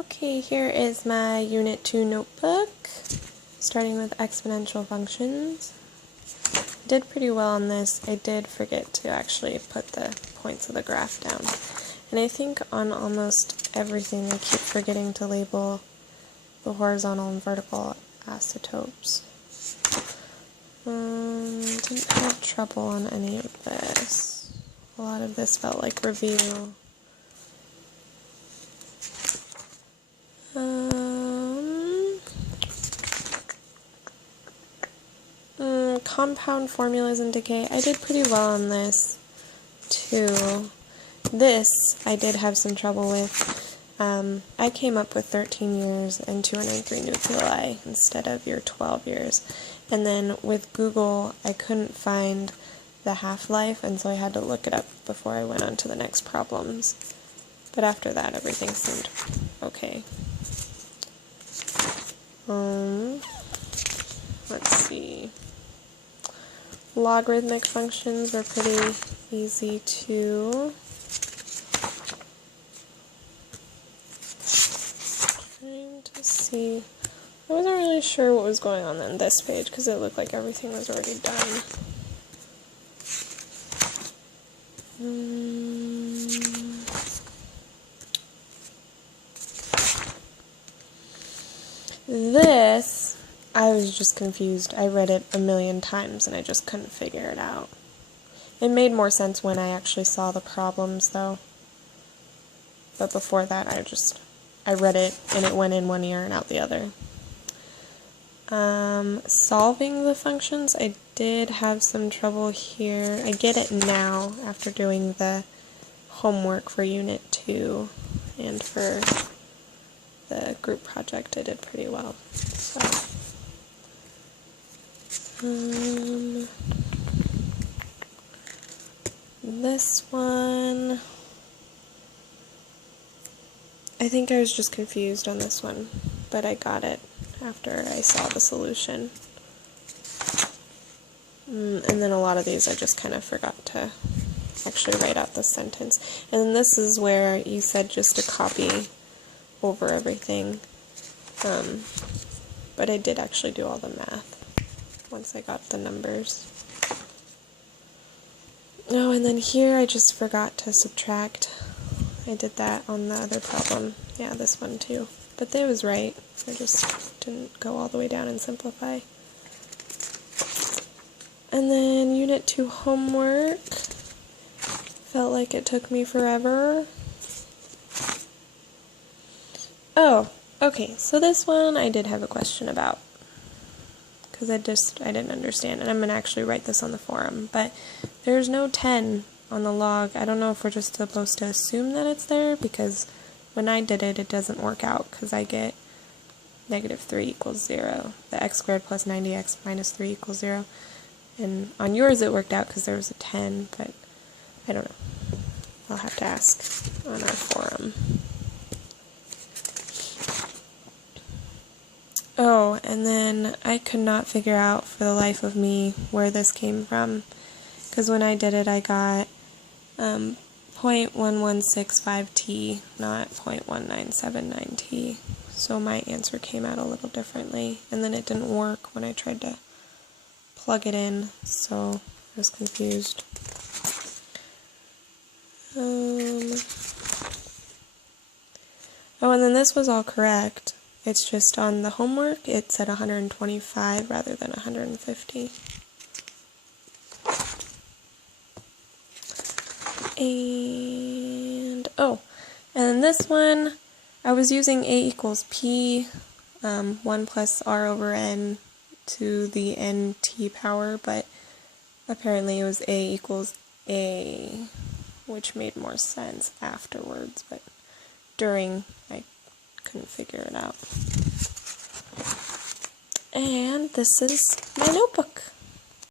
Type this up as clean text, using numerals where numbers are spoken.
Okay, here is my Unit 2 notebook, starting with exponential functions. I did pretty well on this. I did forget to actually put the points of the graph down. And I think on almost everything I keep forgetting to label the horizontal and vertical asymptotes. Didn't have trouble on any of this. A lot of this felt like review. Compound formulas and decay. I did pretty well on this, too. This, I did have some trouble with. I came up with 13 years and 203 nuclei instead of your 12 years. And then with Google, I couldn't find the half-life, and so I had to look it up before I went on to the next problems. But after that, everything seemed okay. Let's see. Logarithmic functions were pretty easy too. Trying to see. I wasn't really sure what was going on on this page because it looked like everything was already done. This, I was just confused. I read it a million times and I just couldn't figure it out. It made more sense when I actually saw the problems though. But before that I read it and it went in one ear and out the other. Solving the functions, I did have some trouble here. I get it now after doing the homework for Unit 2 and for the group project. I did pretty well. So, this one, I think I was just confused on this one, but I got it after I saw the solution. And then a lot of these I just kind of forgot to actually write out the sentence. And this is where you said just to copy over everything. But I did actually do all the math once I got the numbers. Oh, and then here I just forgot to subtract. I did that on the other problem. Yeah, this one too. But that was right. I just didn't go all the way down and simplify. And then Unit 2 homework. Felt like it took me forever. Oh, okay, so this one I did have a question about. Because I didn't understand, and I'm going to actually write this on the forum. But there's no 10 on the log. I don't know if we're just supposed to assume that it's there, because when I did it, it doesn't work out, because I get -3 equals 0. The x squared plus 90x minus 3 equals 0. And on yours it worked out because there was a 10, but I don't know. I'll have to ask on our forum. Oh, and then I could not figure out for the life of me where this came from, because when I did it I got 0.1165t, not 0.1979t, so my answer came out a little differently, and then it didn't work when I tried to plug it in, so I was confused. Oh, and then this was all correct. It's just on the homework, it said 125 rather than 150. And, oh, and this one, I was using a equals p, 1 plus r over n to the nt power, but apparently it was a equals a, which made more sense afterwards, but during I couldn't figure it out. And this is my notebook.